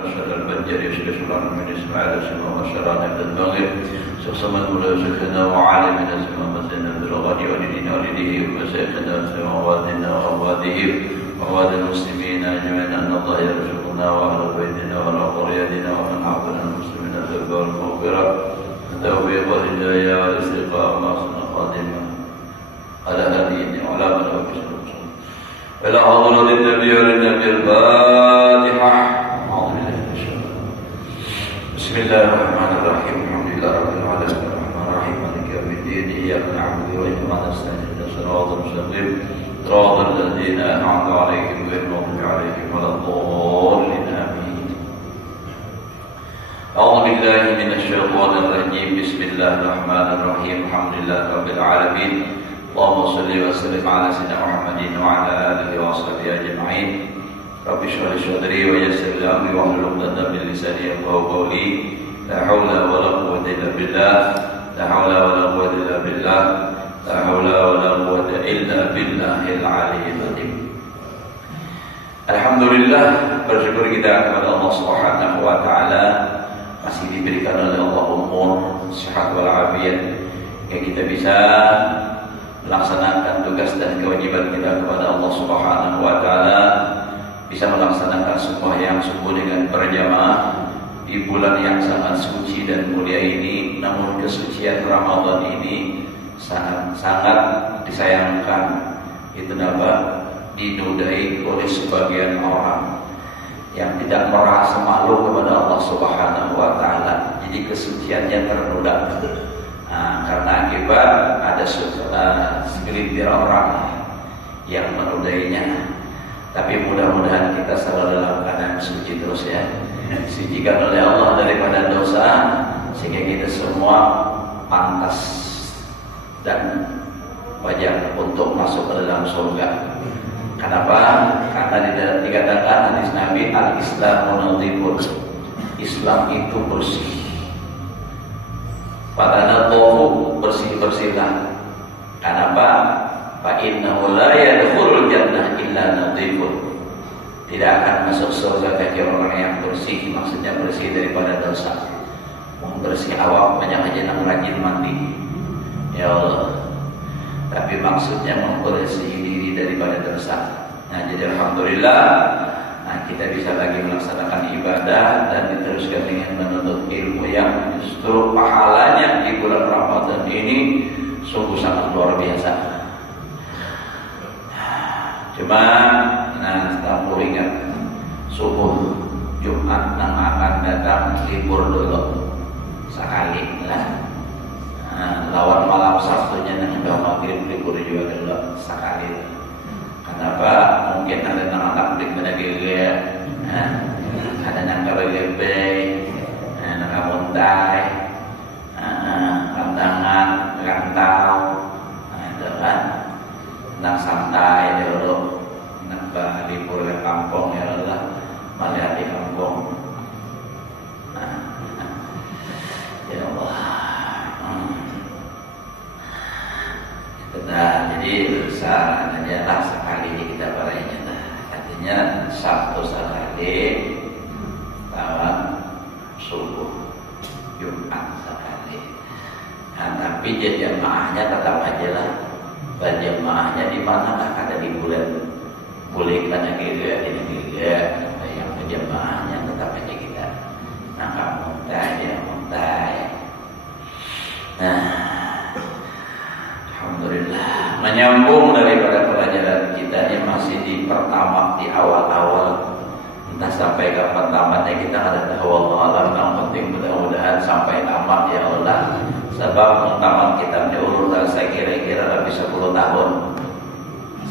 أشهد البنجر يشكش الله من إسماعيل سمى وشران عبد المغرب سقسم المولى شيخنا وعالمنا سمى مسنا بالغد والدين والده ومشايخنا سمى وادنا وأواده وأواد المسلمين أجمعين أن الله يرزقنا وأهل بيتنا وأقريتنا ومن عبدنا المسلمين التوبة والمغفرة التوفيق والهداية والاستقامة وحسن خاتمة على هديه وعلى من وكسر إلى حضرة النبي والنبي الفاتحة. بسم الله الرحمن الرحيم الحمد لله رب العالمين الرحمن الرحيم مالك يوم الدين إياك نعبد وإياك نستعين اهدنا الصراط المستقيم صراط الذين أنعمت عليهم غير المغضوب عليهم ولا الضالين آمين. أعوذ بالله من الشيطان الرجيم بسم الله الرحمن الرحيم الحمد لله رب العالمين اللهم صل وسلم على سيدنا محمد وعلى آله وصحبه أجمعين. رب اشرح لي صدري ويسر لي أمري واحلل عقدة من لساني يفقهوا قولي. لا حول ولا قوة إلا بالله لا حول ولا قوة إلا بالله لا حول ولا قوة إلا بالله العلي العظيم. Alhamdulillah, bersyukur kita kepada Allah Subhanahu wa taala masih diberikan oleh Allah umur, sehat walafiat yang kita bisa melaksanakan tugas dan kewajiban kita kepada Allah Subhanahu wa taala, bisa melaksanakan sembahyang subuh dengan berjamaah di bulan yang sangat suci dan mulia ini. Namun kesucian Ramadan ini sangat disayangkan, itu dapat dinodai oleh sebagian orang yang tidak merasa malu kepada Allah Subhanahu wa taala. Jadi kesuciannya ternoda. Karena akibat ada segelintir orang yang menodainya. Tapi mudah-mudahan kita selalu dalam keadaan suci terus ya, disucikan oleh Allah daripada dosa, sehingga kita semua pantas dan wajar untuk masuk ke dalam surga. Kenapa? Karena dikatakan hadis Nabi, al-Islamu nadhifun, Islam itu bersih. Padahal tofu bersih-bersihlah. Kenapa? Fa innahu la yadkhulul jannah illa nadhifun. Tidak akan masuk surga kecuali orang yang bersih, maksudnya bersih daripada dosa. Bersih awak banyak aja yang rajin mandi. Ya Allah. Tapi maksudnya membersih diri daripada dosa. Nah, jadi alhamdulillah, kita bisa lagi melaksanakan ibadah dan diteruskan dengan menuntut ilmu yang justru pahalanya di bulan Ramadan ini sungguh sangat luar biasa. Cuma setelah ingat subuh Jumat yang akan datang libur dulu sekali lah. Lawan malam Sabtunya nanti maghrib libur juga dulu sekali. Kenapa? Mungkin ada anak-anak di mana gaya, ada yang kerja, anak muntai, kandangan, rantau, itu kan, nak santai dulu, nak libur ke kampung ya Allah, malah di kampung. Ya Allah. Nah, jadi sarannya lah sekali kita barangnya, artinya Sabtu sekali, lawan subuh Jumat sekali. Nah, tapi jamaahnya tetap aja lah. Jamaahnya di mana? Ada di bulan. Boleh karena juga yang jamaahnya tetap aja kita. Nah, kamu muntai. Nah, alhamdulillah, menyambung daripada pelajaran kita yang masih di pertama, di awal-awal, entah sampai kapan tamatnya kita ada tahu Allah alam. Yang penting mudah-mudahan sampai tamat ya Allah. Sebab tamat kita diulur saya kira-kira lebih 10 tahun.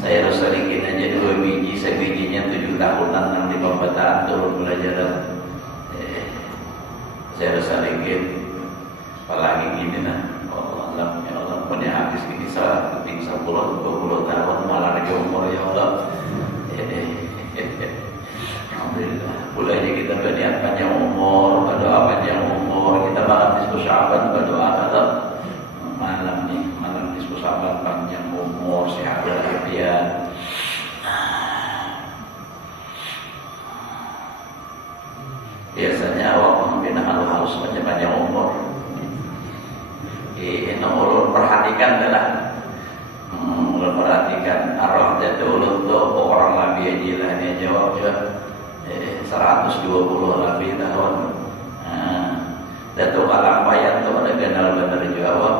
Saya harus selikin aja 2 biji, sebijinya 7 tahunan yang di pembetaan turun pelajaran. Saya harus selikin, apalagi gini nah. Allah ya Allah, punya habis ini salah keting 10-20 tahun malah lagi umur ya Allah. Alhamdulillah, bolehnya kita berniat panjang umur, berdoa panjang umur. Kita malam nisfu Sya'ban berdoa kalau malam nisfu Sya'ban panjang umur, sehat walafiat. Biasanya awak membina halus panjang-panjang umur. Ulun perhatikan adalah ulun perhatikan arwah jatuh ulun tuh orang lebih aja lah dia jawab juga 120 lebih tahun. Datuk Alam Bayan tuh ada kenal bener jawab.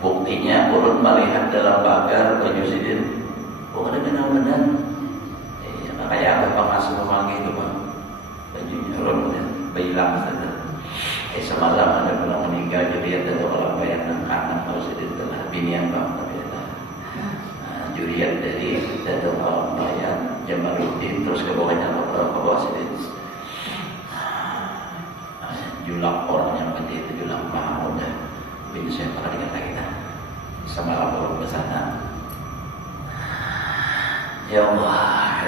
Buktinya ulun melihat dalam pagar baju sidin, ada kenal bener. Kayak apa pengasuh memanggil itu bang, bajunya ulun hilang saja. Semalam ada pernah meninggal juriat Datuk Alam Bayan dan kanan kalau sidin telah binian bang tapi juriat dari Datuk Alam Bayan Jamaluddin terus ke bawahnya ke bawah sidin. Julak orang yang seperti itu julak Mahmud dan bin Syekh dengan kita semalam baru ke sana. Ya Allah,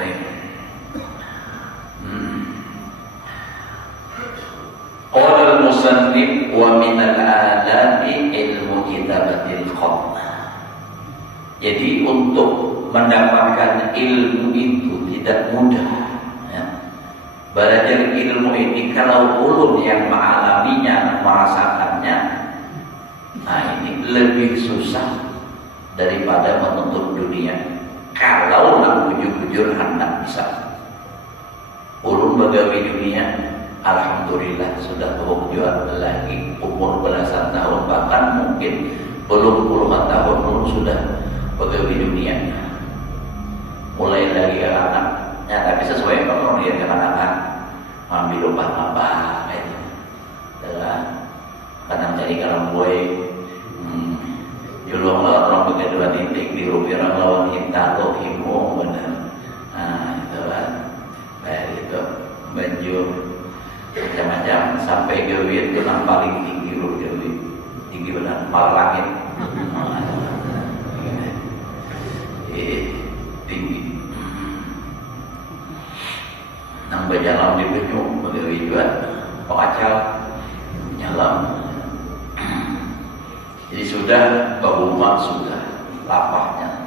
Qala al-musannif wa min al-adabi ilmu kitabatil khat. Jadi untuk mendapatkan ilmu itu tidak mudah. Belajar ilmu ini kalau ulun yang mengalaminya, merasakannya, nah ini lebih susah daripada menuntut dunia. Kalau nak bujur-bujur hendak bisa. Ulun begawi dunia, alhamdulillah sudah berjuang lagi umur belasan tahun, bahkan mungkin belum puluhan tahun ulun sudah begawi dunia. Mulai dari anak. Ya, tapi sesuai kalau dia anak-anak ambil upah apa itu adalah kadang cari kalam boy julung lawan begedua titik di rupiah lawan hintalo himo benar. Itu kan kayak gitu banjur macam-macam sampai gawin itu yang paling tinggi rupiah tinggi benar malah langit tinggi. Nang berjalan di penyu bagawi juga pengacal nyalam. Jadi sudah bahuma sudah lapahnya.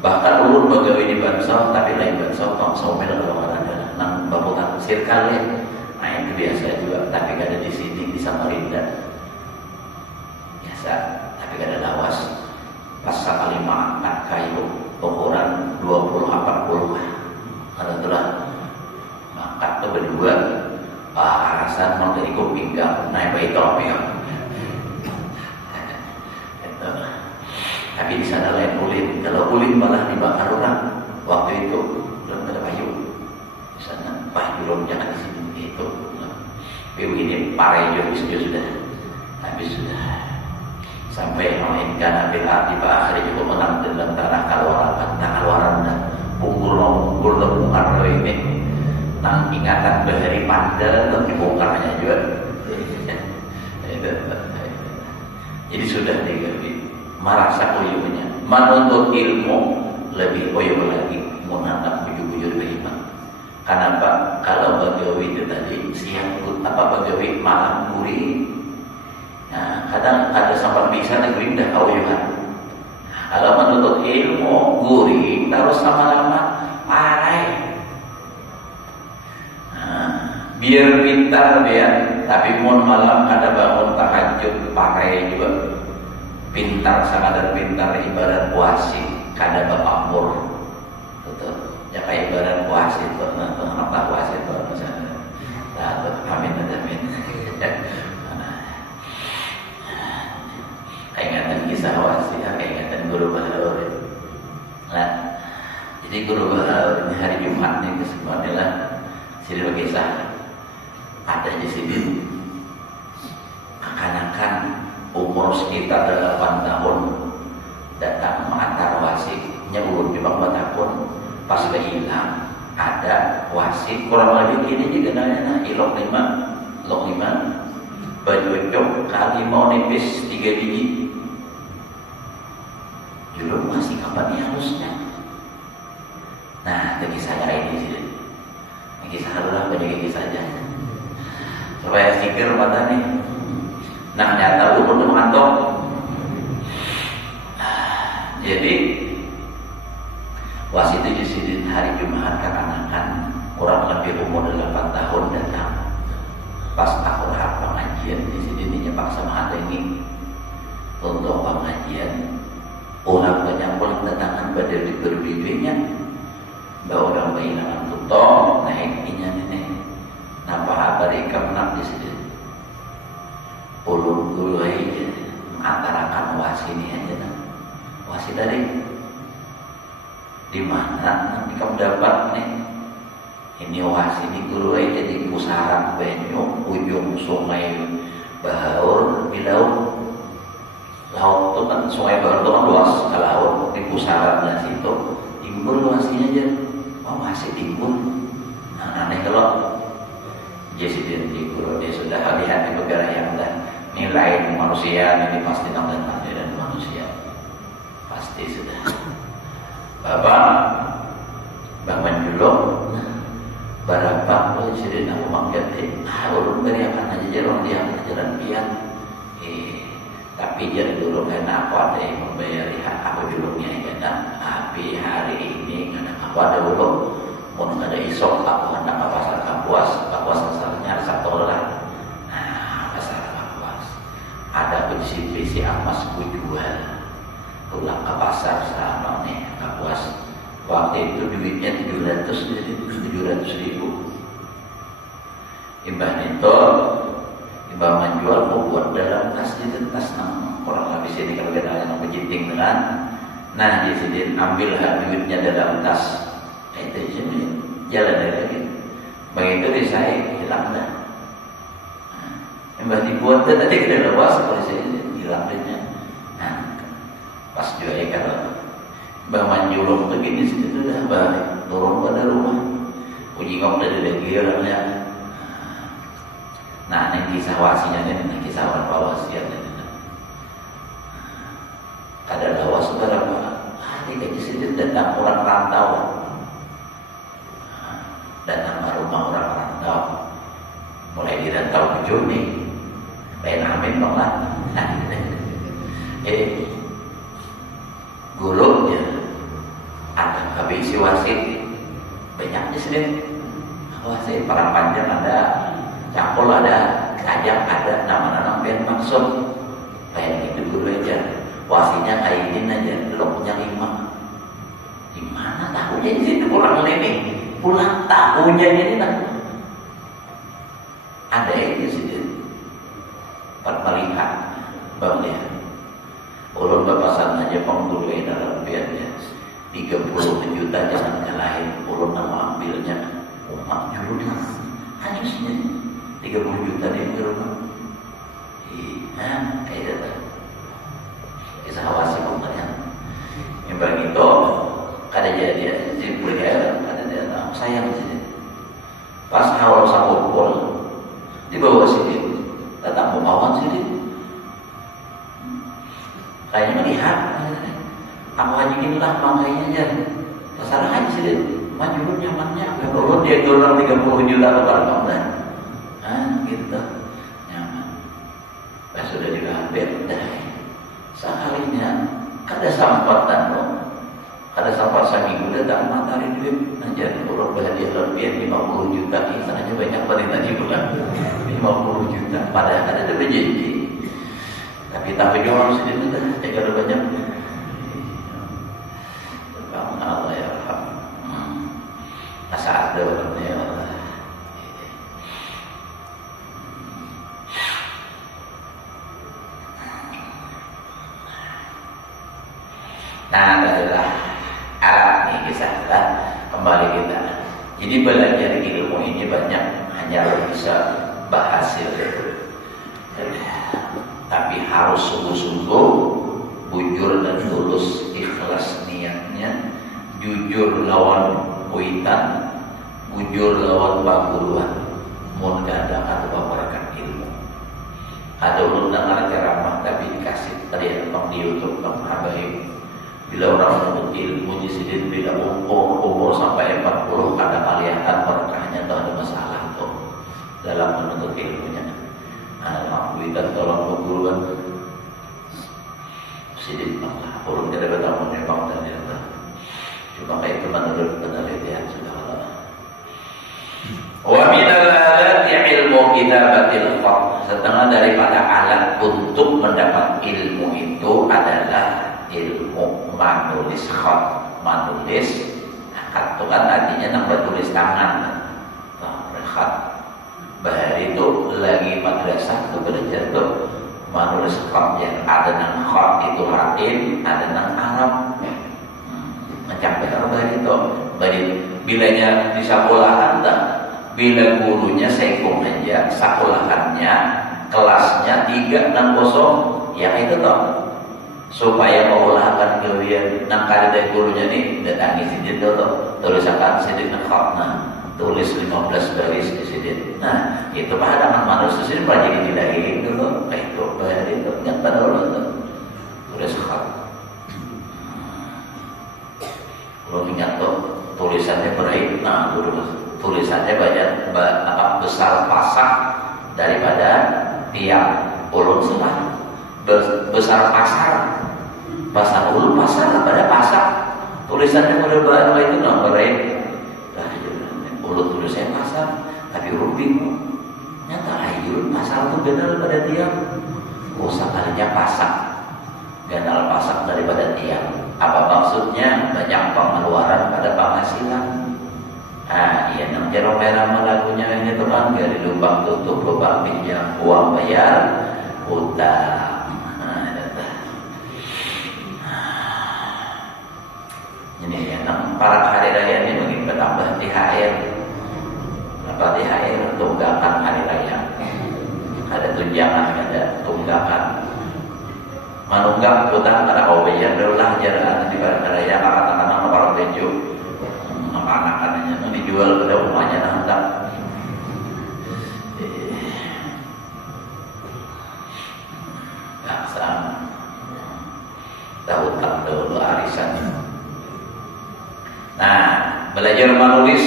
Bahkan ulun bagawi di Bansal tapi lain Bansal Bansal Medan ada nang babutan sirkal ya. Nah itu biasa juga tapi gak ada di sini di Samarinda. Biasa tapi gak ada lawas. Pas sekali angkat kayu ukuran 20-40 ada telah maka berdua Hasan mau dari pinggang naik baik topeng. Tapi di sana lain ulin. Kalau ulin malah dibakar orang waktu itu belum ada kayu. Di sana belum jangan di sini itu. Tapi ini pare sudah habis sudah sampai menginginkan ambil arti Pak akhirnya juga menang dalam tanah kaluaran dan punggul lebungan ini. Nang ingatan bahari pandal dan dibongkarnya juga. Jadi sudah digawi merasa uyuhnya menuntut ilmu lebih uyuh lagi menghadap bujur-bujur beriman. Kenapa? Kalau bagawi itu tadi siang bagawi malam gurih. Nah, kadang ada sampai bisa negeri dah uyuhan. Kalau menuntut ilmu gurih terus lama-lama parai. Biar pintar dia, tapi mohon malam ada bangun tahajud pakai juga pintar, sangat pintar ibarat wasit, kada bapakmur, betul. Ya kayak ibarat wasit, apa wasit itu misalnya, amin. Kaingatan kisah wasit, kaingatan guru bahaur. Nah, jadi guru bahaur ini hari Jumat nih kesemuanya sini berkisah. Ada di sini akan umur sekitar 8 tahun datang mengantar wasit nyebut di bawah tahun pas kehilang ada wasit kurang lebih ini juga nanya ilok 5 baju cok kali mau nipis 3 biji dulu masih kapan harusnya. Nah itu kisah ini sih kisah adalah banyak kisah aja supaya sikir pada nih. Nah nyata lu perlu mengantuk. Jadi wasit itu di hari Jumat kekanakan kurang lebih umur 8 tahun datang pengajian di sini paksa ada ini untuk pengajian orang banyak pulang datangan pada di berbibirnya bahwa orang kehilangan tutup naiknya nih nambah kabar ikam nak di sini ulun dulu aja mengantarakan wasini aja nah wasi tadi di mana nanti kamu dapat nih ini wasini dulu aja di pusaran Banyu ujung sungai Bahaur di laut itu kan sungai Bahaur itu kan luas ke laut di pusarannya situ timbul wasinya aja masih timbul nah aneh kalau Jesiden timbul dia sudah hati-hati negara yang dah nilai manusia ini pasti tentang dan manusia pasti sudah Bapak bangun dulu berapa Presiden aku manggil urut beriakan aja jalan dia jalan pian tapi jadi dulu karena aku ada yang membayar hak aku dulunya karena tapi hari ini karena aku ada dulu mau ada isok aku hendak ke pasar Kapuas asalnya satu lah nah pasar Kapuas ada besi emas ku jual pulang ke pasar sama nih Kapuas waktu itu duitnya 700.000 imbah itu imbah menjual mau buat dalam tas itu tas orang habis ini kalau kita yang menjinting dengan nah di sini ambil duitnya dalam tas itu sini jalan lagi begitu di saya hilang dah imbah dibuat tadi kita lepas kalau saya hilang duitnya nah pas juga ya kalau Mbak Manjulung begini situ dah balik turun pada rumah uji ngok dari lagi orangnya nah ini kisah wasinya ini kisah orang wasiat ini ada lawas berapa ini kayak situ datang orang rantau datang ke rumah orang rantau mulai dirantau ke Juni lain amin bang lah gurunya ada habis wasit banyak di sini wasit perang panjang ada cakol ada kajak ada nama-nama yang maksud kayak gitu guru aja wasitnya kainin aja belum punya 5 gimana tahunya di sini pulang tahunya ini nah ada itu sini melihat bang ya ulun bapasan aja penggulai dalam biadnya 30 juta jangan nyalahin ulun nama ambilnya umat jurusnya harusnya 30 juta dia ke rumah kayak gitu kisah awasi pemerintah yang begitu kada jadi simpul ya kada dia tahu sayang di sini pas awal sampul dibawa sini datang pemawan sini kayaknya melihat aku ajakin lah makanya aja terserah aja sih maju nyamannya kalau dia dorong 30 juta lebar banget gitu nyaman pas sudah diambil dah sekalinya kada sampatan loh kada sampat seminggu datang matahari duit aja urut bahagia lebih 50 juta istilahnya banyak pada tadi bukan 50 juta padahal ada berjanji tapi jawab sedikit dah jaga banyak Allah ya Rahman masa ada orangnya Allah nah adalah Arab nih kisah kita kembali kita jadi belajar ilmu ini banyak hanya bisa berhasil tapi harus sungguh-sungguh bujur dan tulus ikhlas niatnya jujur lawan kuitan bujur lawan baguluan mun kadang atau babarkan ilmu ada ulun dengar ceramah tapi dikasih tadi di YouTube bang habaib bila orang menuntut ilmu disidin bila umur sampai 40 kadang kelihatan berkahnya tak ada masalah tuh dalam menuntut ilmunya kuitan tolong baguluan sidin bang lah ulun kada bertemu memang dan dia cuma kayak itu menurut penelitian sudah wa min al-adati ilmu kitabatil khat setengah daripada alat untuk mendapat ilmu itu adalah ilmu menulis khat. Menulis khat itu kan artinya nambah tulis tangan. Khat. Bahari itu lagi madrasah tuh belajar tuh menulis khat yang ada nang khat itu Latin, ada nang Arab. Macam bahari itu. Bilanya di sekolahan dah. Bila gurunya sekong aja, sekolahannya, kelasnya 360, ya itu toh. Supaya mengolahkan kalian, nang kali dari gurunya nih, datangi sidin toh, tulisakan sidin nakhatna, tulis 15 baris di sidin. Nah, itu pahadangan manusia sidin pada jadi tidak itu toh, kayak itu, bayar itu, ingat pada Allah toh, tulis khat. Kalau ingat toh, tulisannya berat, nah guru tulisannya banyak besar pasak daripada tiang ulun semua besar pasar ulun pasar pada pasak tulisannya model bahan itu nomborin lah ulun tulisnya pasar tapi ulun bingung nyata ayun pasar itu benar pada tiang usah kalinya pasak ganal pasak daripada tiang apa maksudnya banyak pengeluaran pada penghasilan. Iya, nang jerong merah lagunya ini teman, dari lubang tutup, lubang pinjam, uang bayar, utang. Ini ya, nang para hari raya ini mungkin bertambah THR. Apa THR? Tunggakan hari raya. Ada tunjangan, ada tunggakan. Manunggak utang ada kau bayar berulah jalan di hari raya, kata-kata orang benjuk. Anak-anaknya dijual pada rumahnya nanti nggak sama tahu tak dulu arisan. Nah, belajar menulis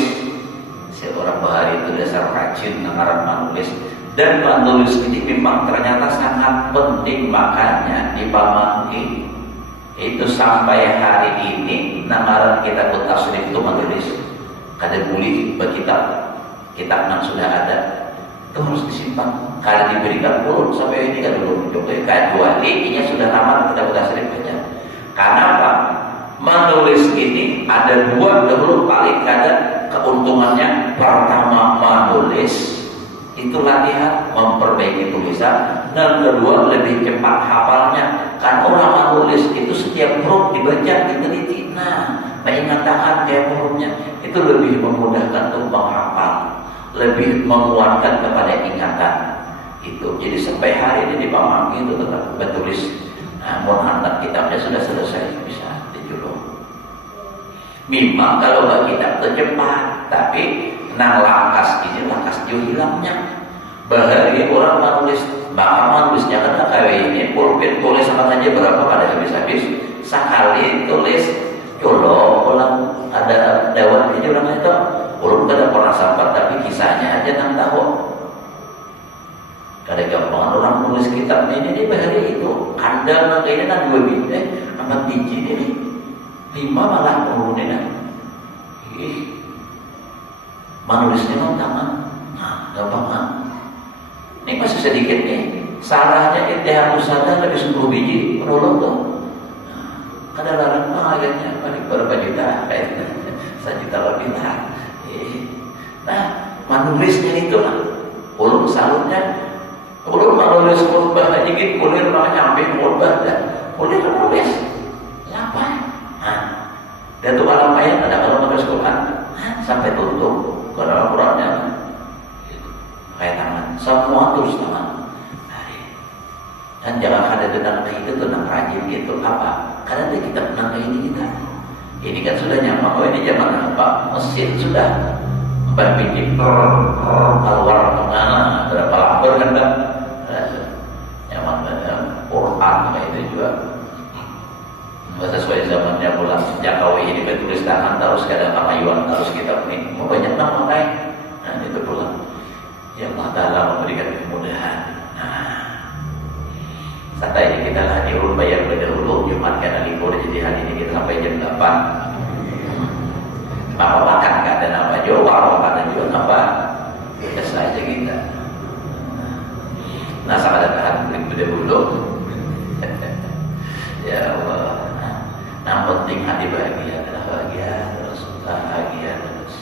seorang bahari itu dasar rajin mengarang menulis dan menulis ini memang ternyata sangat penting makanya dipamati. Itu sampai hari ini namaran kita tasrif itu menulis kada boleh berkitab kitab yang sudah ada itu harus disimpan kalau diberikan pun sampai ini kan belum mencoba kecuali ini sudah tamat kita tasrif aja. Karena apa? Menulis ini ada dua dahulu paling kada keuntungannya. Pertama menulis itu latihan memperbaiki tulisan dan kedua lebih cepat hafalnya kan orang menulis itu setiap huruf dibaca diteliti mengatakan kayak hurufnya itu lebih memudahkan untuk menghafal lebih menguatkan kepada ingatan itu jadi sampai hari ini di Pamanggi itu tetap bertulis mau hantar kitabnya sudah selesai bisa dijulung memang kalau bagi kitab itu cepat tapi nang lakas ini lakas jauh hilangnya bahari orang menulis maka menulisnya karena kayak ini pulpen tulis sama saja berapa pada habis-habis sekali tulis colok orang ada dawan aja orang itu orang tidak pernah sampai tapi kisahnya aja nang tahu kada gampang orang nulis kitab ini di bahari itu kandang kayaknya nang 2 biji amat biji ini 5 malah turunnya menulisnya kan tangan gampang ini masih sedikit nih salahnya itihan usada lebih 10 biji penolong tuh kada larang akhirnya paling berapa juta kayak 1 juta lebih lah nah menulisnya itu lah ulun salurnya ulun menulis khutbah aja gitu ulun nyampe khutbah dan ulun menulis lapan dan tuh alam ayat ada kalau menulis Quran sampai tutup karena Qurannya kayak tangan semua terus tangan dan jangan ada tentang itu tentang rajin gitu apa karena kita pernah ini ini kan sudah nyaman ini zaman apa mesin sudah 4 biji keluar kemana berapa lamber kan nyaman Quran kayak itu juga sesuai zamannya bulan Jakawi ini bertulis tangan terus kadang pamayuan terus kita ini mau banyak nama naik itu pulang yang Allah Ta'ala memberikan kemudahan santai ini kita lah diurut bayar berdahulu Jumat karena libur jadi hari ini kita sampai jam 8 maka makan gak ada nama jauh warung makan juga apa biasa aja kita Nah, sama datang beli dulu. Ya Allah. Yang penting hati bahagia, adalah bahagia terus, bahagia terus.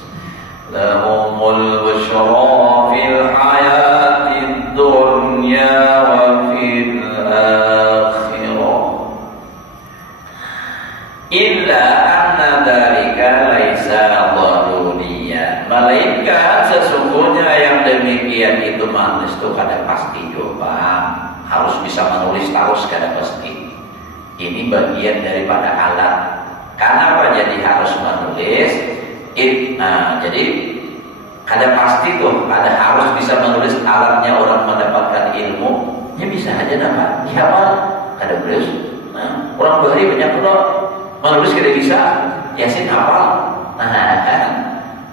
Lahumul busyra fil hayatid dunya wa fil akhirah. Illa anna dzalika laisa dharuriyyan. Malaikat sesungguhnya yang demikian itu manusia itu kada pasti juga harus bisa menulis terus kada pasti. Ini bagian daripada alat. Kenapa jadi harus menulis? Jadi kada pasti tuh, ada harus bisa menulis alatnya orang mendapatkan ilmu. Ya bisa aja dapat. Hafal kada menulis. Nah, orang bahari banyak loh menulis kada bisa. Yasin hafal. Nah, kan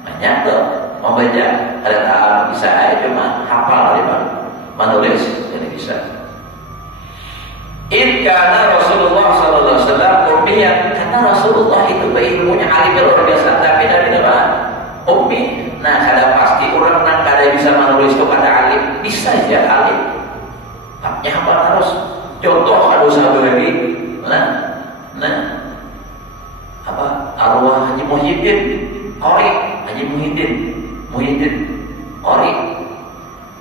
banyak tuh membaca ada tahap bisa aja cuma hafal aja menulis kada bisa. Karena Rasulullah SAW ummiyan, karena Rasulullah itu ilmunya alim luar biasa, tapi Nabi apa? Ummi. Nah, kada pasti orang yang kada bisa menulis itu kada alim, bisa aja alim. Tapi apa terus? Contoh ada satu lagi, nah, apa? Arwah Haji Muhyiddin, Qori, Haji Muhyiddin, Qori.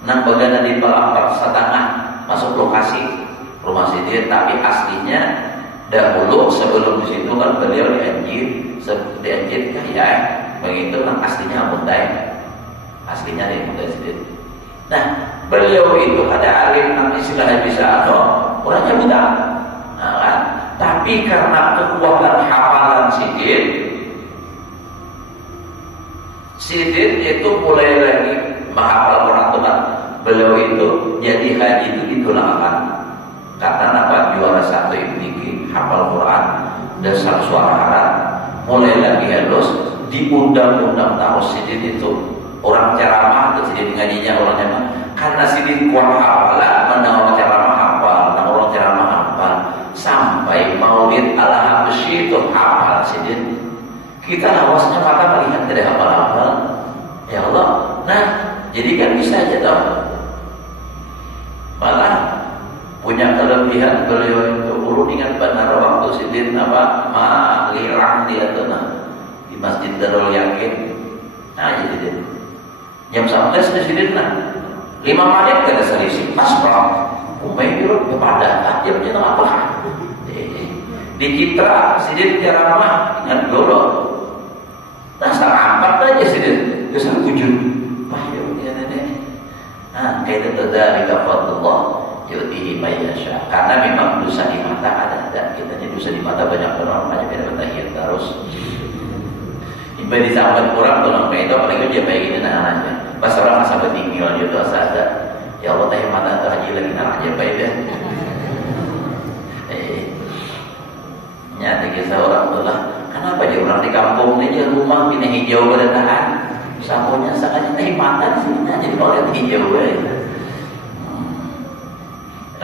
Nang bagana di Palembang setengah masuk lokasi rumah Sidin, tapi aslinya dahulu sebelum di situ kan beliau dianjir kaya begitu kan aslinya Mundai, aslinya di Mundai Sidin. Nah, beliau itu ada alim yang istilahnya bisa orangnya buta, nah, kan? Tapi karena kekuatan hafalan Sidin itu mulai lagi menghafal Quran Tuhan. Beliau itu jadi haji itu ditolakkan. Karena apa? Juara satu Ibnu hafal Quran, dasar suara Arab, mulai lagi halus, diundang-undang terus Sidin itu orang ceramah, itu Sidin ngajinya orangnya mah. Karena Sidin kuat hafalan, mana orang ceramah hafal, orang ceramah hafal, sampai Maulid Al-Habsyi itu hafal Sidin. Kita lawasnya mata melihat tidak hafal-hafal, ya Allah. Nah, jadi kan bisa aja toh. Malah punya kelebihan beliau itu urut ingat benar waktu Sidin lirang dia tuh di Masjid Darul Yakin. Nah jadi jam 11 di Sidin 5 menit kada selisih pas perang. Umay birut kepada jamnya apa? Di Citra Sidin ceramah ingat dulu. Nah setengah 4 aja Sidin terus 7. Wah ya nenek. Nah kayak itu dari kafatullah yutihi mayyasha. Karena memang dosa di mata ada, dan kita ini dosa di mata banyak orang banyak tahiyat terus. Ibadah sampai kurang tolong kayak itu apalagi dia baik ini anak-anaknya. Pas orang sampai tinggal dia dosa ada. Ya Allah tahiyat mata atau haji lagi anaknya baik ya. Nyata kisah orang tuh lah. Kenapa dia orang di kampung aja rumah pindah hijau bertahan. Sapunya sangat tahiyat mata di sini jadi kalau hijau ya.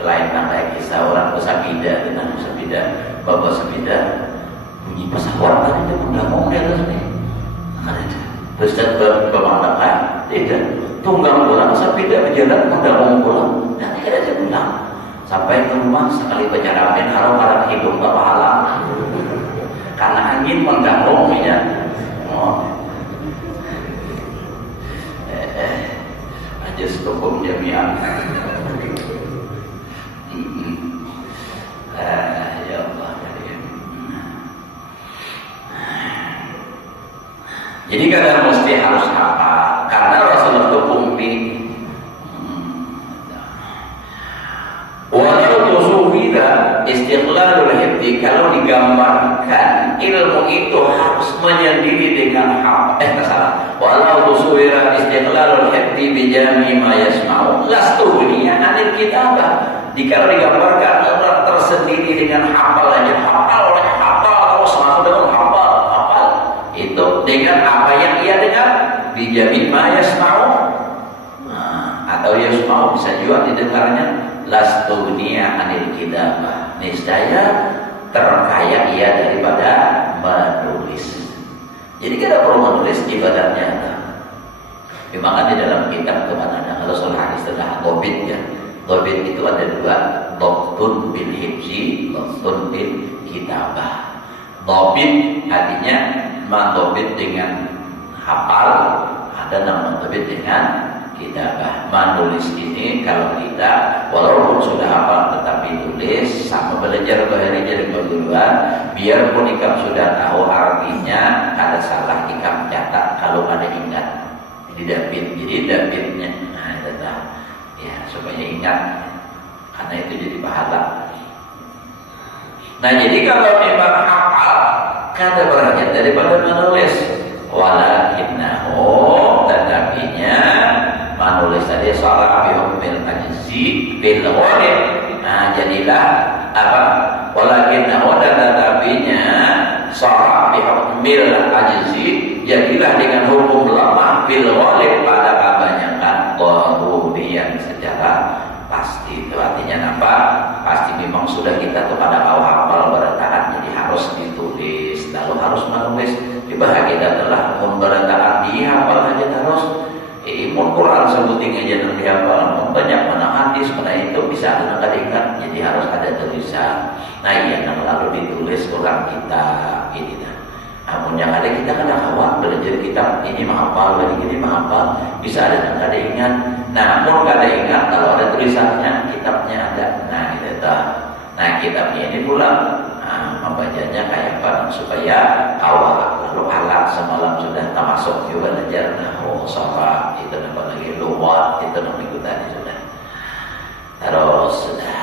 Lain kayak kisah orang Sabida dengan Sabida, bapak Sabida bunyi pesawat tadi dia udah mau dia terus nih, terus pemandangan tidak tunggang pulang Sabida berjalan udah mau pulang, nanti ada dia pulang sampai ke rumah sekali berjaramin harap hidup tak pahala karena angin mengganggunya. Aja stopom jamian. Ya Allah. Jadi kadang mesti harus apa? Karena Rasulullah itu ummi. Walau tusuhida istiqlalul hifdi, kalau digambarkan ilmu itu harus menyendiri dengan salah. Walau tusuhira istiqlalul hifdi bijami ma yasma'u lastuhniya anil kitabah. Jika digambarkan orang tersendiri dengan hafalannya, hafal terus langsung dengan hafal itu dengan apa yang ia dengar, bijami ma yasma'u, atau yasma'u bisa juga didengarnya, lastuhniya anil kitabah, niscaya terkaya ia daripada menulis. Jadi kita perlu menulis ibadatnya. Memang di dalam kitab kemana ada Rasul hadis tentang topik ya. Dhabit itu ada dua, dhabtun bil hifzi, dhabtun bil kitabah. Dhabit artinya mandhabit dengan hafal, ada nama dhabit dengan kitabah. Menulis ini kalau kita walaupun sudah hafal tetapi tulis sama belajar bahari dari perguruan, biarpun ikam sudah tahu artinya, ada salah ikam catat kalau ada ingat. Jadi dhabitnya, nah itu dah. Ya, supaya ingat, karena itu jadi pahala. Nah, jadi kalau memang hafal, kada berhajat daripada menulis. Walakinnahu, tetapinya menulis tadi salah bihukmil ajzi bil ghalib. Nah, jadilah apa? Walakinnahu, tetapinya salah bihukmil ajzi, jadilah dengan hukum lemah bil ghalib pada kebanyakan daruriyan secara pasti. Itu artinya apa? Pasti memang sudah kita kepada hafal berataan, jadi harus ditulis, lalu harus menulis. Coba kita telah memberataan dihafal aja terus. Ilmu Quran sebuting aja dan dihafal. Banyak mana hadis, mana itu bisa ada ingat. Jadi harus ada tulisan. Nah iya, lalu ditulis Quran kita ini dah. Namun yang ada kita kadang awak belajar kitab ini menghafal, ini menghafal, bisa ada yang ada ingat. Namun kada ingat kalau ada tulisannya, kitabnya ada. Nah kita tahu. Nah kitabnya ini pula membacanya kayak apa supaya awal lalu alat semalam sudah termasuk juga belajar nahwu saraf itu nampak lagi luwat itu nampak ikutan sudah. Terus sudah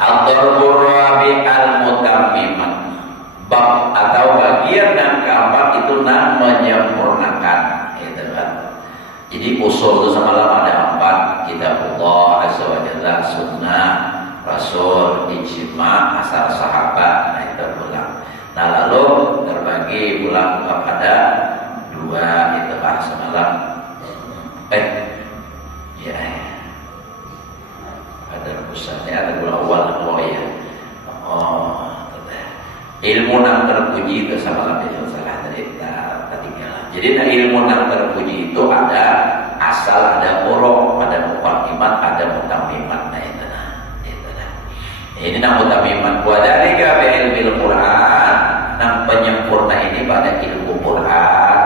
ad-darbur rabi al-mutammimat, bab atau bagian yang keempat itu menyempurnakan, gitu kan. Jadi usul itu semalam ada 4, kitabullah azza wa jalla, sunnah Rasul, ijma, asal sahabat. Nah itu pulang. Nah lalu terbagi pulang kepada 2 itu kan semalam. Ya. Ada pusatnya, ada pulang awal. Oh ya. Ilmu yang terpuji itu semalam itu salah tadi ketinggalan. Jadi nah, ilmu yang terpuji itu ada asal, ada murok, ada muqaddimat, ada mutammimat. Nah itu. Ini nama tamiman wa dzalika bi ilmil Qur'an. Nah penyempurna ini pada ilmu Quran.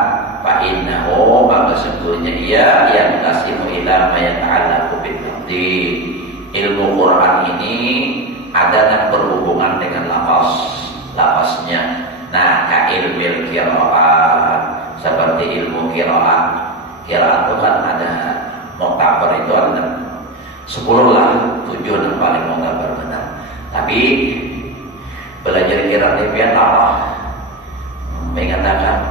Fa innahu, maka sesungguhnya ia yang kasimu ila ma yata'allaqu bil lafzi. Ilmu Quran ini ada yang berhubungan dengan lafaznya. Nah ka ilmil qiraat, seperti ilmu qiraat. Qiraat itu kan ada muktabar itu ada 10 lah, 7 yang paling muktabar benar. Tapi belajar qiraat itu apa? Mengatakan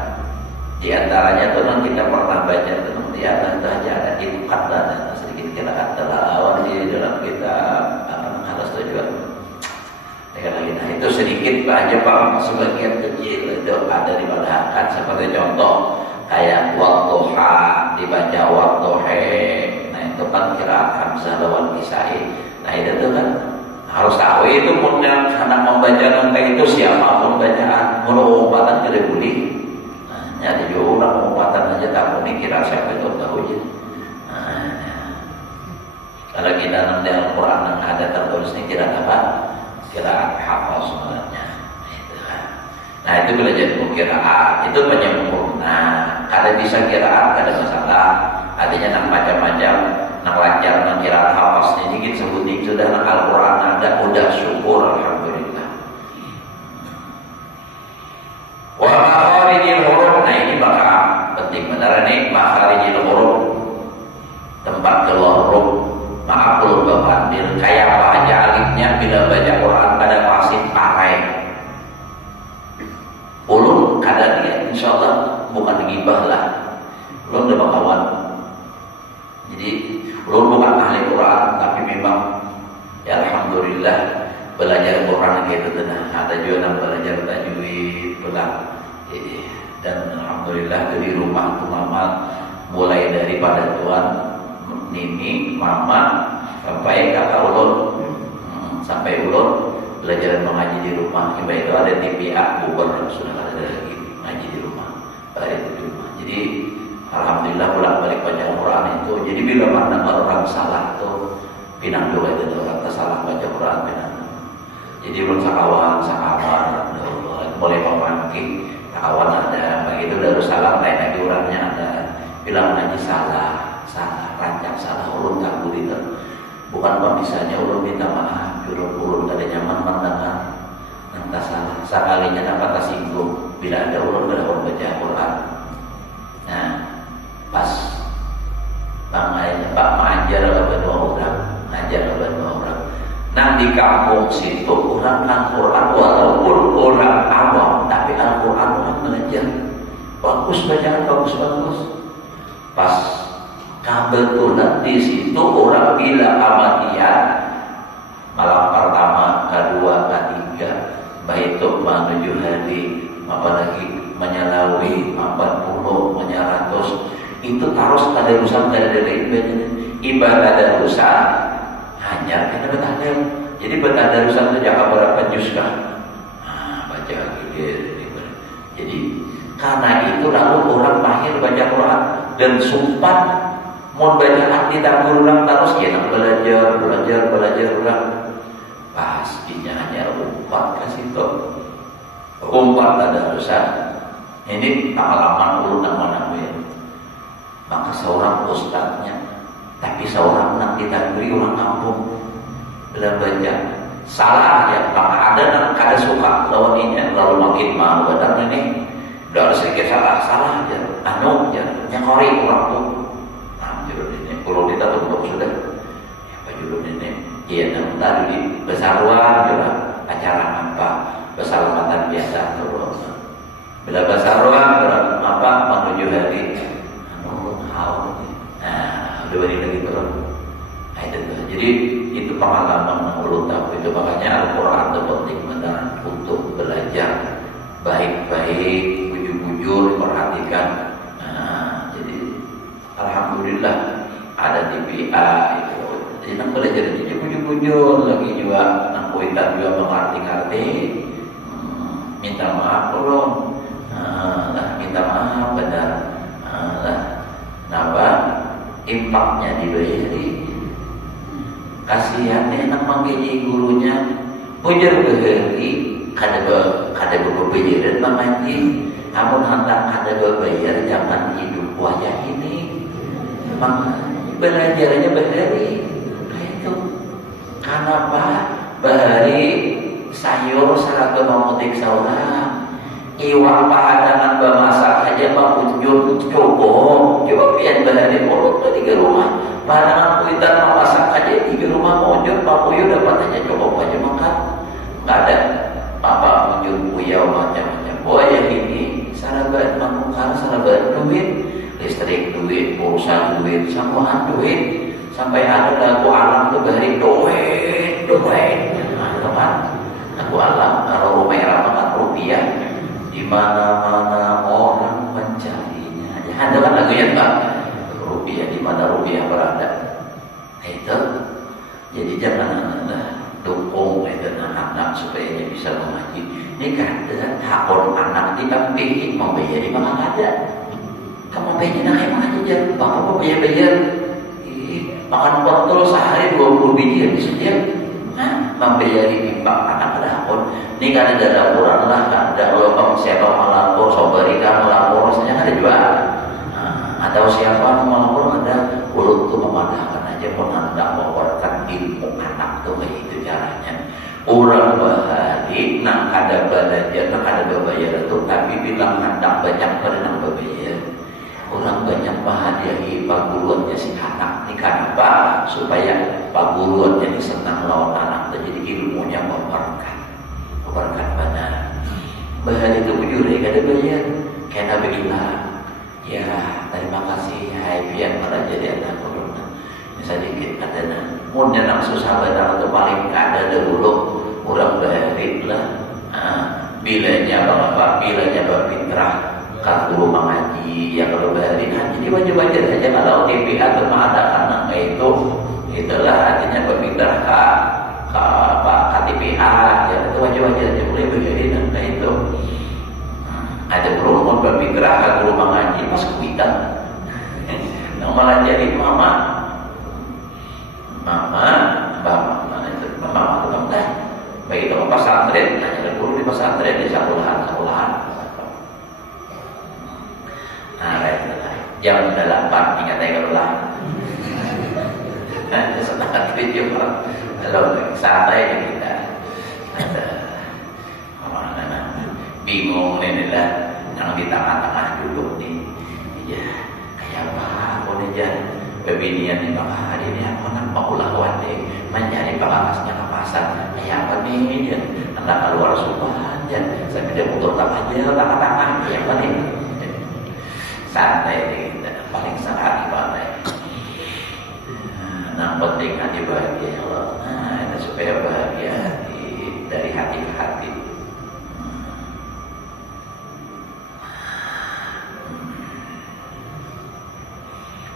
di antaranya tuh kita pernah baca tuh di ada itu kata sedikit qiraat awal di dalam kitab harus tujuan. Lagi nah itu sedikit aja Pak, sebagian kecil itu ada di belakang seperti contoh kayak wadduha dibaca wadduhe. Nah itu kan qiraat Hamzah lawan Kisai. Nah itu tuh kan harus tahu itu pun yang anak membaca nanti itu siapapun bacaan mengumpatan tidak boleh. Nah, jadi orang mengumpatan aja tak boleh kira siapa itu tahu aja. Nah, kalau kita nanti Al-Quran yang ada tertulis ini kira apa? Kira hafal sebenarnya. Nah itu belajar kiraat itu penyempurna. Kalau bisa kiraat ada masalah. Artinya nang macam-macam. Nang lancar nang kiraat hafaznya sedikit sebuting sudah nang Al-Quran ada udah syukur alhamdulillah. Wa makharijil huruf, nah ini bakal penting benar nih makharijil huruf, tempat keluar huruf. Maaf belum bapak kayak apa aja alifnya bila baca Quran pada pasti pakai. Ulun kadang dia insyaallah bukan gibah lah. Ulun udah kawan. Jadi ulun bukan ahli Quran tapi memang ya alhamdulillah belajar Quran gitu tenang. Ada juga yang belajar tajwid pulang. Dan alhamdulillah di rumah tuh mama mulai daripada tuan Nini, mama sampai kakak ulun, sampai ulun belajar mengaji di rumah. Ibadah itu ada TPA bubar sudah ada lagi ngaji di rumah, balik di rumah. Jadi alhamdulillah pulang balik baca Quran Quran itu. Jadi bila mana orang salah tuh pinang dulu itu orang tersalah baca Quran pinang. Jadi belum sakawan boleh memanggil kawan ada begitu Darussalam lain lagi orangnya ada bilang lagi salah rancang salah ulun kabur itu bukan misalnya ulun minta maaf ulun tadi nyaman mendengar yang tak salah sekalinya dapat tersinggung bila ada ulun baca Quran. Nah pas Pak mengajar dua orang nah di kampung situ orang Al-Quran walaupun orang awam tapi Al-Quran orang belajar bagus bacaan bagus pas kebetulan di situ orang bila amatian malam pertama kedua ketiga baituk menuju hari apalagi menyalawi 40 menyarantos itu terus tadarusan ibadah tadarusan hanya kita bertanya jadi bertadarusan itu jangan berapa juz kah baca gitu. Jadi karena itu lalu orang mahir baca Quran dan sumpah mau baca arti tabur orang terus ya belajar orang pastinya hanya umpat kasih itu umpat tadarusan ini pengalaman ulun nama ya maka seorang ustadznya tapi seorang nanti takbiri orang kampung dalam baca salah ya maka ada suka lawannya lalu makin mau benar ini udah sedikit salah aja nyakori orang tuh nah judul ini kalau kita tutup sudah apa judul ini iya nanti di besaruan juga acara apa besalamatan biasa terus bila besaruan apa menuju hari udah balik lagi turun. Nah, itu. Jadi itu pengalaman ulun tahu itu makanya Al-Quran itu penting benar untuk belajar baik-baik, bujur-bujur diperhatikan. Nah, jadi alhamdulillah ada TPA itu. Jadi nak belajar jadi bujur-bujur lagi juga nak kita juga mengerti-ngerti. Minta maaf belum? Minta maaf benar. Napa? Impaknya dibayari kasihan enak menggaji gurunya pujar beheri kada berbayar mengaji namun hendak kada berbayar zaman hidup wajah ini memang belajarnya beheri itu kenapa beheri sayur seragam memutik saudara iwak pahadangan bemasak aja mengujur coba pian bahari mulut ke 3 rumah pahadangan kuitan memasak aja 3 rumah mengujur papuyu dapat aja coba aja makan nggak ada apa ujur puyau macam-macam ya ini sarabat mengukar sarabat duit listrik duit pulsa duit semua duit sampai ada lagu alam tuh bahari duit nah teman lagu alam kalau merah banget rupiah di mana-mana orang mencarinya. Ya, ada kan lagunya Pak? Rupiah di mana rupiah berada. Nah, itu. Jadi jangan dukung itu anak supaya dia bisa mengaji. Ini kan hakon anak ditampihin membayar di mana ada. Kamu bayar nak emang aja jangan bapak bayar. Makan botol sehari 20 biji habis dia. Membayari bimbang anak ada hakon. Ini kan ada laporan lah, ada lobang siapa melapor, sobarikan melapor, misalnya ada juga. Atau siapa melapor ada, urut tuh memadahkan aja menandang mewawarkan ilmu anak tuh kayak itu caranya. Orang bahari nak ada belajar, nak ada berbayar itu, tapi bilang nandang banyak pada nak berbayar. Orang banyak bahagiai paguruannya si anak ini kenapa? Supaya paguruannya senang lawan anak, jadi ilmunya memberkat benar. Bahkan itu bujur kada bayar, kena bilang, ya terima kasih hai pian malah jadi anak corona. Sedikit ada munnya nak susah benar atau paling ada dulu orang baharik lah. Bilanya bilanya berfitrah kan guru mengaji ya kalau baharik jadi wajib-wajib saja kalau TPA atau ada anak itu itulah artinya berfitrah KTPA ya itu wajib-wajib aja boleh berdiri dan itu ada perlu berfitrah kalau mengaji pas kuitan malah jadi mama mana itu mama dah. Baik itu pesantren, tanya guru di pesantren di sekolahan. Nah, jam 8 ingat kalau lah. Setengah 7 kalau santai kita ada bingung ini lah, yang di tengah-tengah duduk nih, ya kayak apa nih jan, pebinian nih bang hari ini aku nak mau lawan deh, mencari pengamasnya ke pasar, kayak apa nih jan, anak keluar sumpahan jan, saya tidak butuh aja tengah-tengah, kayak apa nih, santai nih kita, paling sangat ibadah. Nah, penting hati bahagia Allah. Nah, itu supaya bahagia hati, dari hati ke hati.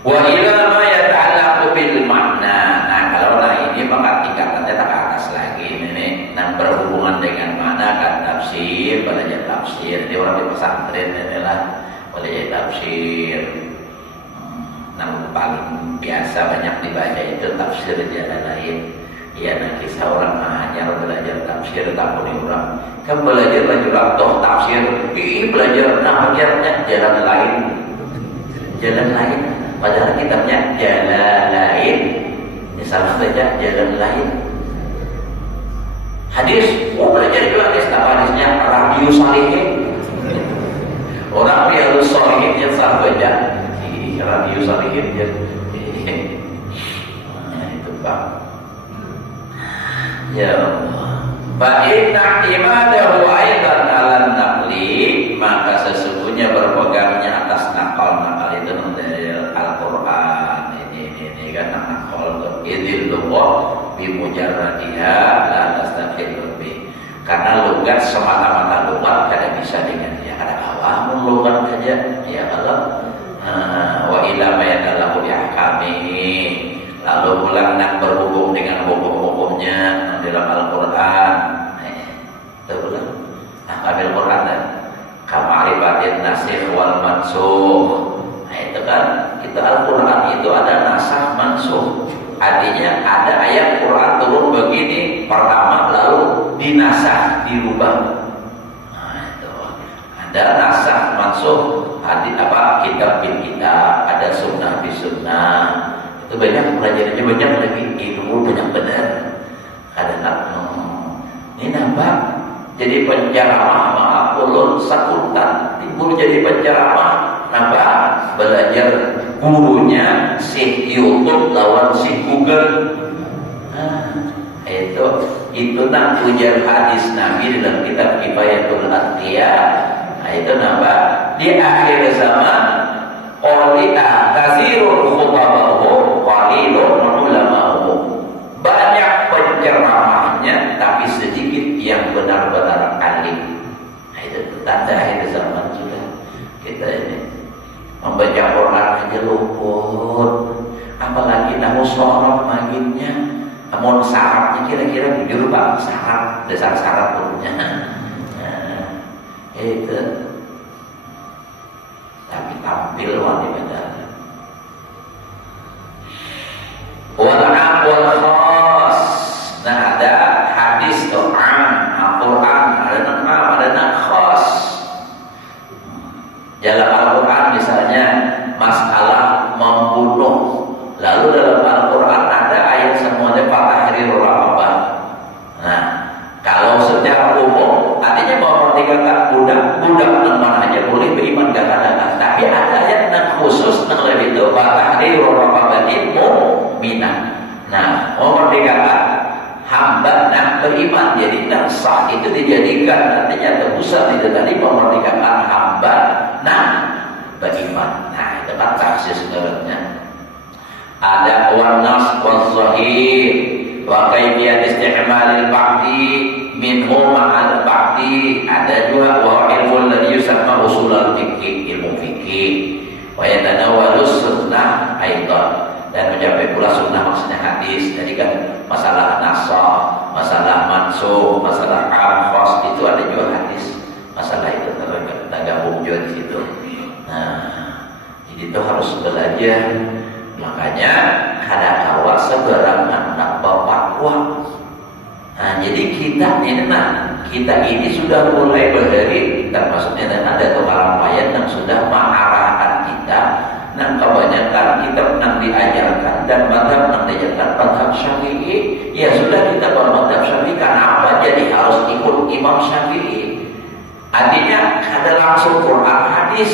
Wa ila ma yata'allaqu bil makna. Nah, kalau ini maka tingkatannya tak atas lagi ini. Nah, berhubungan dengan mana kan tafsir, belajar tafsir. Di orang di pesantren adalah belajar tafsir. Nah, paling biasa banyak dibaca itu tafsir jalan lain. Ya nanti seorang hanya belajar tafsir tak boleh orang. Kan belajar toh tafsir, belajar belajarnya jalan lain. Jalan lain. Padahal kitabnya jalan lain. Ini sama saja jalan lain. Hadis, belajar juga hadis. Hadisnya radio salihin. Orang Riyadhus Shalihin yang sah baca. Radio salihin ya. Nah, itu Pak. Ya Allah. Fa inna imadahu aidan 'alan naqli, maka sesungguhnya berpegangnya atas nakal itu dari Al-Qur'an. Ini kan nakal idil lughat bi mujarradiha la tastaqillu bi. Karena lugat semata-mata lugat kada bisa dengan dia. Ada awamun lugat saja. Ya Allah. Wa ila ma yadallahu bi ahkamihi, lalu pulang nak berhubung dengan hukum-hukumnya dalam Al-Qur'an. Itu pulang ahkamil Qur'an dan kamaribatin nasikh wal mansukh. Nah, itu kan kita Al-Qur'an itu ada nasakh mansukh. Artinya ada ayat Qur'an turun begini pertama lalu dinasakh, dirubah. Nah, itu ada nasakh mansukh. Kitab bin kitab, ada sunnah bin sunnah. Itu banyak pelajarannya, banyak lagi ilmu banyak benar. Kadang-kadang ini nampak jadi penceramah, maaf ulun sakuntan timbul jadi penceramah, nampak belajar gurunya si YouTube lawan si Google. Itu nak ujar hadis Nabi dalam kitab Kifayatul Atqiya. Itu nampak di akhir zaman qali'ah kasirul khutabahu qalilun ulama'uhu. Banyak penceramahnya tapi sedikit yang benar-benar alim. Nah, itu tanda akhir zaman juga. Kita ini membaca Quran aja luput, apalagi nahu sorot maginnya, namun syaratnya kira-kira bujur bang syarat, dasar syarat turunnya. Itu tapi tampil wanita wal khas. Nah, ada hadis Quran, Al-Quran ada khas. Dalam Al-Quran misalnya masalah membunuh, lalu dalam Al-Quran ada ayat semuanya fatahriru raqabah. Nah, kalau secara umum artinya memerdekakan budak teman aja boleh beriman kadang-kadang. Tapi ada ayat yang khusus yang lebih itu fatahriru raqabatin mu'minah. Nah, memerdekakan hamba nak beriman, jadi nak sah itu dijadikan artinya tebusan itu tadi memerdekakan hamba nak beriman. Nah, itu kan taksis sebenarnya. Ada wanas wazahir wa kaifiyat isti'malil ba'di minhum ma'al ba'di. Ada juga wa ilmu alladhi yusamma usulul fiqh, ilmu fikih wa yatanawalus sunnah aidan, dan mencapai pula sunnah maksudnya hadis. Jadi kan masalah nasakh, masalah mansukh, masalah am khas itu ada juga hadis. Masalah itu tergabung juga di situ. Nah, jadi itu harus belajar makanya kada kawa seberangan nak bapak wah. Nah, jadi kita ini sudah mulai berdiri, termasuknya dan ada kepalampayan yang sudah mengarahkan kita. Nah, kebanyakan kita pernah diajarkan dan madhab diajarkan madhab Syafi'i. Ya sudah kita bermadhab Syafi'i, kenapa jadi harus ikut Imam Syafi'i? Artinya ada langsung Quran hadis.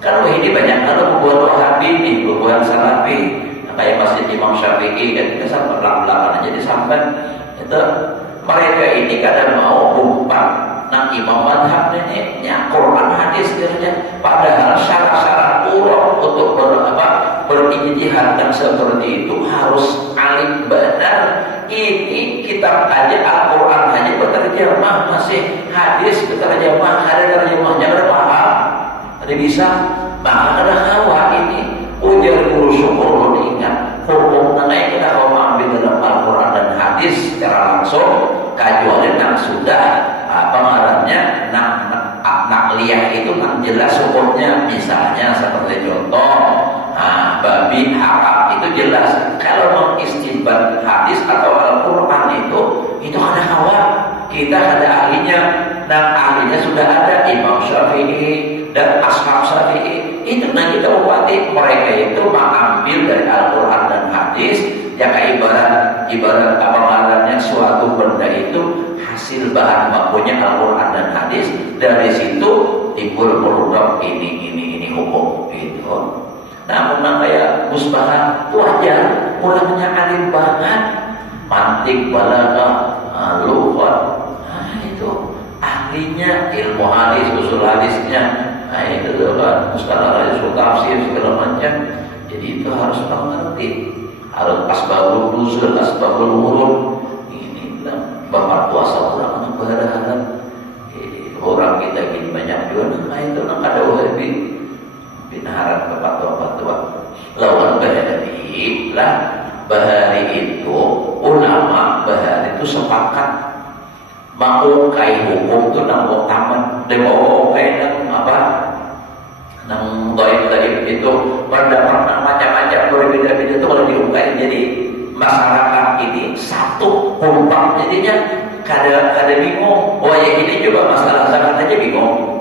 Kan ini banyak kalau buat Wahabi nih, buat Salafi. Nah, kayak masjid Imam Syafi'i kan kita sampai belakang jadi sampai itu mereka ini kadang mau umpat nang imam madhab ini Quran hadis kiranya, padahal syarat-syarat urut untuk berijtihad dan seperti itu harus alim benar. Ini kitab aja Al-Quran aja berterjemah, masih hadis berterjemah, ada terjemahnya ada paham, ada bisa, maka ada hawa ini ujar guru syukur ingat hukum mengenai kita kalau ambil dalam Al-Quran dan hadis secara langsung kecuali yang sudah pengarangnya nakliyah itu yang jelas hukumnya, misalnya seperti contoh babi haram itu jelas. Kalau mengistinbat hadis atau Al-Quran itu ada hawa, kita ada ahlinya, dan ahlinya sudah ada Imam Syafi'i dan Ashab Syafi'i. Itu nanti kita buati mereka itu mengambil dari Al-Quran dan hadis, ya kayak ibarat apa namanya suatu benda itu hasil bahan bakunya Al-Quran dan hadis, dari situ timbul produk ini hukum gitu. Namun kayak musbah wajar, orangnya alim banget, mantik balaghah, lughat, itu ahlinya ilmu hadis, usul hadisnya, itu kan mustalah hadis, tafsir segala macam. Jadi itu harus mengerti, harus asbabul nuzul, asbabul wurud. Inilah bapak puasa orang berharap orang kita gini banyak juga, itu nak ada Wahabi binaharat bapak tua lawan bahari lah. Bahari itu ulama bahari itu sepakat mengukai hukum itu nang taman dan mengukai nang apa nang doib itu pendapat nang macam-macam berbeda-beda itu kalau diukai. Jadi masyarakat ini satu kompak, jadinya kada bingung. Oh ya ini coba masalah zakat aja bingung.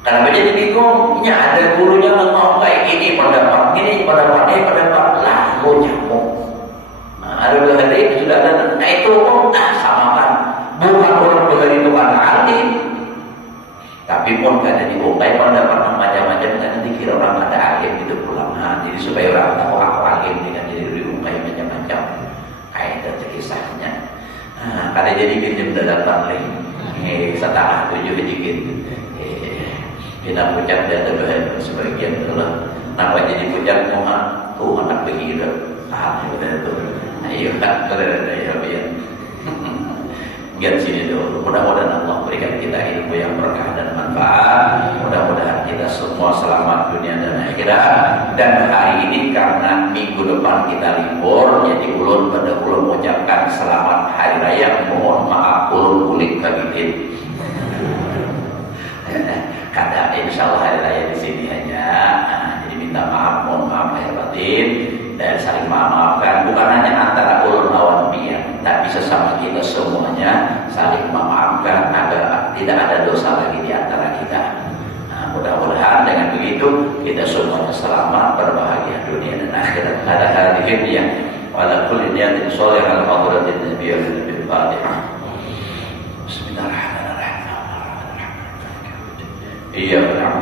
Kenapa jadi bingung? Ya ada gurunya mau kayak ini pendapat ini, pendapat lalu nyambung. Nah, ada bahari sudah ada, nah itu samakan. Bukan orang bahari itu kan alim, tapi pun kada dibukai pendapat macam-macam, kan dikira orang ada alim itu pulang. Nah, jadi supaya orang tahu aku alim dengan jadi dibukai macam-macam. Kayak itu kisahnya. Nah, kada jadi pinjam dadakan lagi. Setengah 7 dikit. Kita pucat dia ada sebagian itulah. Nampak jadi pucat muha, anak begitu. Udah tuh. Ayo kan ya biar. Biar sini dulu. Mudah-mudahan Allah berikan kita ilmu yang berkah dan manfaat. Mudah-mudahan kita semua selamat dunia dan akhirat. Dan hari ini karena minggu depan kita libur, jadi ulun pada ulun mengucapkan selamat hari raya. Mohon maaf ulun kulit kabinet. Kada insya Allah hari raya di sini aja. Jadi minta maaf, mohon maaf lahir batin dan saling maafkan. Bukan hanya antara ulun lawan biang, tapi sesama kita semuanya saling memaafkan agar tidak ada dosa lagi di antara kita. Mudah-mudahan dengan begitu kita semuanya selamat, berbahagia dunia dan akhirat. Ada hadirin yang wala kulli niyatin sholihah hadratin nabiyyi bil fatihah. Bismillahirrahmanirrahim. Iya, benar.